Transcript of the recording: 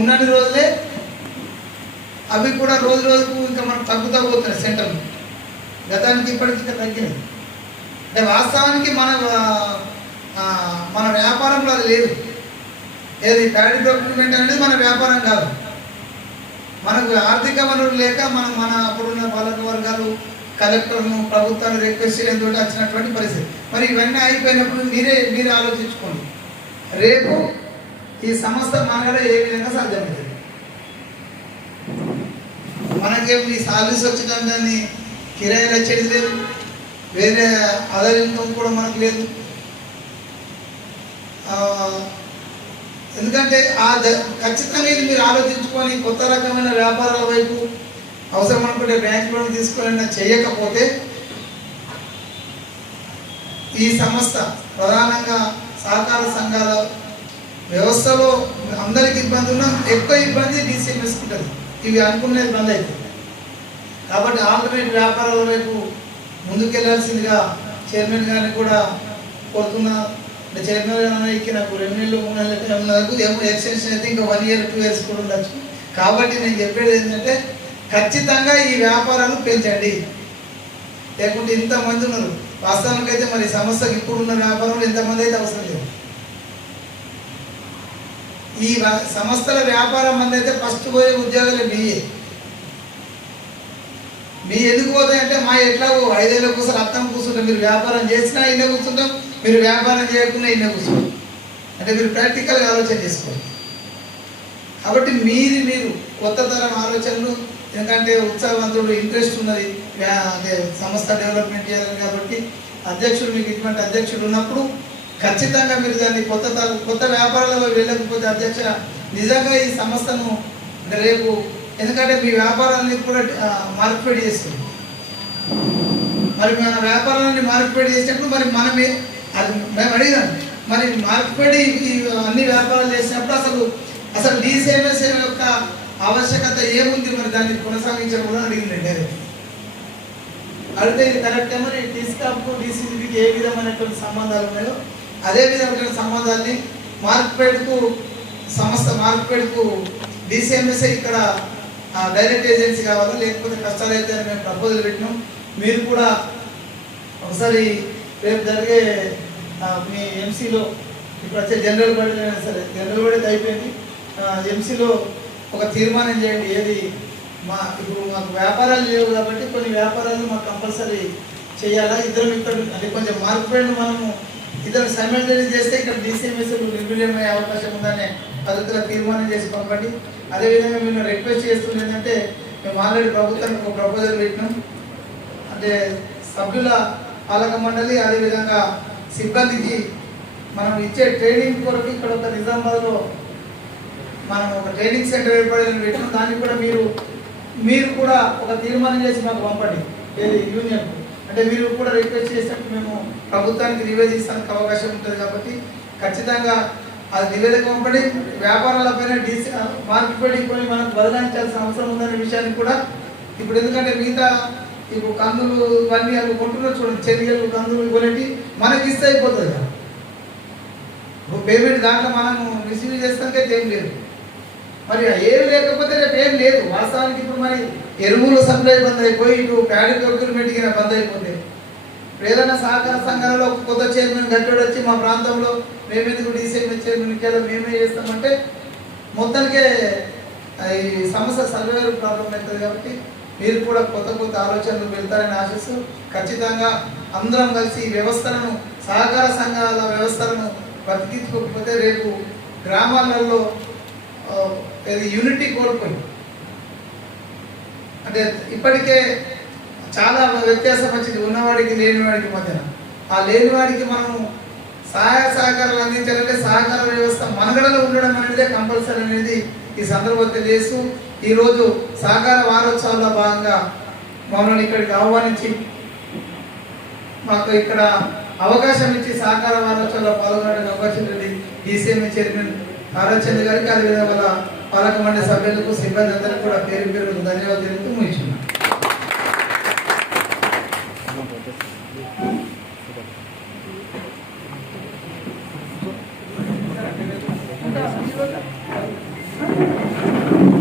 ఉన్నన్ని రోజులే అవి కూడా రోజు రోజుకు ఇంకా మనం తగ్గుతూ పోతున్నాయి సెంటర్లు. గతానికి ఇప్పటికి ఇంకా తగ్గినాయి. అంటే వాస్తవానికి మన వ్యాపారంలో అది లేదు. ఏది ప్యాడీ ప్రొక్యూర్మెంట్ అనేది మన వ్యాపారం కాదు. మనకు ఆర్థిక వనరులు లేక మన అప్పుడున్న పాలక వర్గాలు కలెక్టర్ను ప్రభుత్వాన్ని రిక్వెస్ట్ చేయడంతో వచ్చినటువంటి పరిస్థితి. మరి ఇవన్నీ అయిపోయినప్పుడు మీరే ఆలోచించుకోండి, రేపు ఈ సంస్థ మనగడ ఏ విధంగా సాధ్యమవుతుంది. మనకేం ఈ సాలరీస్ వచ్చిన దాన్ని కిరాయిలు వచ్చేది లేదు, వేరే అదర్ ఇన్కమ్ కూడా మనకు లేదు. ఎందుకంటే ఖచ్చితంగా ఇది మీరు ఆలోచించుకొని కొత్త రకమైన వ్యాపారాల వైపు అవసరం అనుకుంటే బ్యాంక్ లోన్ తీసుకొని చేయకపోతే ఈ సంస్థ ప్రధానంగా సహకార సంఘాల వ్యవస్థలో అందరికి ఇబ్బంది ఉన్నా ఎక్కువ ఇబ్బంది DCMS ఉంటుంది. ఇవి అనుకునేది బంద్ అవుతుంది. కాబట్టి ఆల్టర్నేట్ వ్యాపారాల వైపు ముందుకెళ్లాల్సిందిగా చైర్మన్ గారిని కూడా కోరుతున్నా. అంటే చైర్మన్ గారికి నాకు 2 నెలలు 3 నెలల టైం నాకు ఎక్స్టెన్షన్ అయితే ఇంకా 1 year 2 years కూడా ఉండొచ్చు. కాబట్టి నేను చెప్పేది ఏంటంటే ఖచ్చితంగా ఈ వ్యాపారాలు పెంచండి. లేకుంటే ఇంతమంది ఉన్నారు. వాస్తవానికి అయితే మరి సంస్థకి ఇప్పుడున్న వ్యాపారంలో ఎంతమంది అయితే అవసరం లేదు. ఈ సంస్థల వ్యాపారం మంది అయితే ఫస్ట్ పోయే ఉద్యోగాలు మీ ఎందుకు పోతాయంటే మా ఎట్లా 5 ఏళ్ళ కోసం అర్థం కూర్చుంటాం. మీరు వ్యాపారం చేసినా ఇన్నే కూర్చుంటాం, మీరు వ్యాపారం చేయకుండా ఇన్నే కూర్చుంటాం. అంటే మీరు ప్రాక్టికల్గా ఆలోచన చేసుకోండి. కాబట్టి మీరు కొత్త తరం ఆలోచనలు, ఎందుకంటే ఉత్సాహవంతుడు ఇంట్రెస్ట్ ఉన్నది అదే సంస్థ డెవలప్మెంట్ చేయాలి. కాబట్టి అధ్యక్షుడు మీకు ఇటువంటి అధ్యక్షుడు ఉన్నప్పుడు ఖచ్చితంగా మీరు దాన్ని కొత్త వ్యాపారాలలో వెళ్ళకపోతే అధ్యక్ష నిజంగా ఈ సంస్థను అంటే రేపు ఎందుకంటే మీ వ్యాపారాన్ని కూడా మార్కెట్ చేస్తుంది. మరి మన వ్యాపారాన్ని మార్కెట్ చేసినప్పుడు మరి మనమే అది మేము అడిగాను. మరి మార్కెట్ అన్ని వ్యాపారాలు చేసినప్పుడు అసలు DCMS యొక్క ఆవశ్యకత ఏముంది, మరి దాన్ని కొనసాగించడం కూడా అడిగింది డైరెక్ట్. అడిగితే ఇది కరెక్టే. మరి టీస్కాప్కు DCCBకి ఏ విధమైనటువంటి సంబంధాలు ఉన్నాయో అదే విధమైన సంబంధాన్ని మార్కెట్కు DCMS ఇక్కడ డైరెక్ట్ ఏజెన్సీ కావాలా, లేకపోతే కష్టాలు అయితే మేము ప్రపోజల్ పెట్టినాం. మీరు కూడా ఒకసారి రేపు జరిగే మీ MCలో ఇప్పుడు వచ్చే జనరల్ బాడీ అయినా సరే, జనరల్ బాడీ అయిపోయింది, MCలో ఒక తీర్మానం చేయండి. ఏది ఇప్పుడు మాకు వ్యాపారాలు లేవు కాబట్టి కొన్ని వ్యాపారాలు మాకు కంపల్సరీ చేయాలా, ఇద్దరం ఇక్కడ అది కొంచెం మార్కెట్ మనము ఇద్దరు సైమల్టేనియస్ చేస్తే ఇక్కడ DCMS నిర్వీర్యమయ్యే అవకాశం ఉందనే పద్ధతిలో తీర్మానం చేసి పంపండి. అదేవిధంగా మేము రిక్వెస్ట్ చేస్తుంది ఏంటంటే మేము ఆల్రెడీ ప్రభుత్వానికి ఒక ప్రపోజల్ పెట్టినాం. అంటే సభ్యుల పాలక మండలి అదేవిధంగా సిబ్బందికి మనం ఇచ్చే ట్రైనింగ్ కొరకు ఇక్కడ ఒక నిజామాబాద్లో మనం ఒక ట్రైనింగ్ సెంటర్ ఏర్పడాలని పెట్టినాం. దానికి కూడా మీరు కూడా ఒక తీర్మానం చేసి మాకు పంపండి. ఏది యూనియన్ అంటే మీరు కూడా రిక్వెస్ట్ చేసినట్టు మేము ప్రభుత్వానికి నివేదిస్తానికి అవకాశం ఉంటుంది. కాబట్టి ఖచ్చితంగా అది నివేదిక పంపండి. వ్యాపారాలపైన మార్కెట్ కొని మనకు బదలాయించాల్సిన అవసరం ఉందనే విషయాన్ని కూడా ఇప్పుడు ఎందుకంటే మిగతా ఇప్పుడు కందులు ఇవన్నీ అవి కొంటున్నారు చూడండి, చెరియలు కందులు ఇవన్నీ మనకి ఇస్తే అయిపోతుంది కదా. ఇప్పుడు పేమెంట్ దాంట్లో మనము రిసీవ్ చేస్తాకే ఏం లేదు. మరి ఏమి లేకపోతే రేపు ఏం లేదు. వాస్తవానికి ఇప్పుడు మరి ఎరువులు సప్లై బంద్ అయిపోయి ఇటు ప్యాడీ ప్రొక్యూర్మెంట్ కింద బంద్ అయిపోతే ఏదైనా సహకార సంఘాలలో కొత్త చైర్మన్ గట్టోడు వచ్చి మా ప్రాంతంలో మేమెందుకు DCMS చైర్మన్ ఇచ్చారో మేమే చేస్తామంటే మొత్తానికే ఈ సమస్య సర్వేర్ ప్రాబ్లం అవుతుంది. కాబట్టి మీరు కూడా కొత్త ఆలోచనలు వెళ్తారని ఆశిస్తూ ఖచ్చితంగా అందరం కలిసి ఈ వ్యవస్థలను సహకార సంఘాల వ్యవస్థలను బతికించుకోకపోతే రేపు గ్రామాలలో యూనిటీ కోల్పోయింది. అంటే ఇప్పటికే చాలా వ్యత్యాసం వచ్చింది ఉన్నవాడికి లేనివాడికి మధ్యన. ఆ లేనివాడికి మనము సహాయ సహకారాలు అందించాలంటే సహకార వ్యవస్థ మనగడలో ఉండడం అనేది కంపల్సరీ అనేది ఈ సందర్భంగా తెలియజేస్తూ ఈరోజు సహకార వారోత్సవాల్లో భాగంగా మమ్మల్ని ఇక్కడికి ఆహ్వానించి మాకు ఇక్కడ అవకాశం ఇచ్చి సహకార వారోత్సవాల్లో పాల్గొనడానికి అవకాశం ఉంది DCMS చైర్మన్ తారాచంద్ర గారికి అదేవిధంగా పాలక మండలి సభ్యులకు సిబ్బంది అందరికీ కూడా పేరు ధన్యవాదాలు తెలుపుతూ ముగిస్తున్నాను. ధన్యవాదాలు.